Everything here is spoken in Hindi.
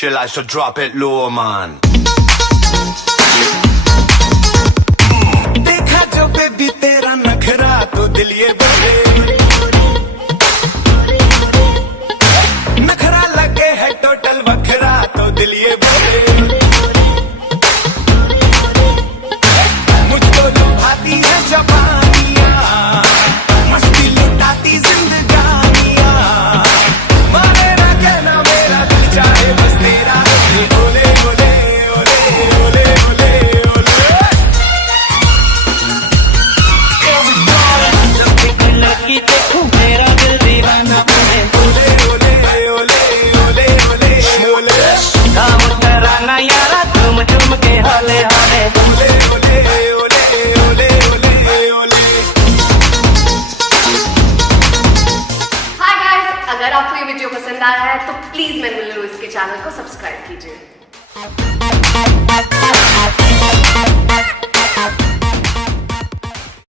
She likes to drop it low, man. देखा जो बेबी तेरा नखरा तो दिल ये बोले, नखरा लगे है टोटल बखरा तो दिल ये बोले, मुझको लुभाती है जवानियां, मस्ती लुटाती जिंदगानियां, माने ना कहना मेरा दिल चाहे बस तेरा है, ओले ओले ओले ओले ओले ओले। लड़की देखूं मेरा दिल दीवाना बने, ओले ओले ओले ओले ओले ओले काम कराना यारा झूम झूम के हाले हाले, ओले ओले ओले ओले ओले ओले। हाय गाइस, अगर आपको ये वीडियो पसंद आया है तो प्लीज मैनुअल लुइस के चैनल को सब्सक्राइब कीजिए।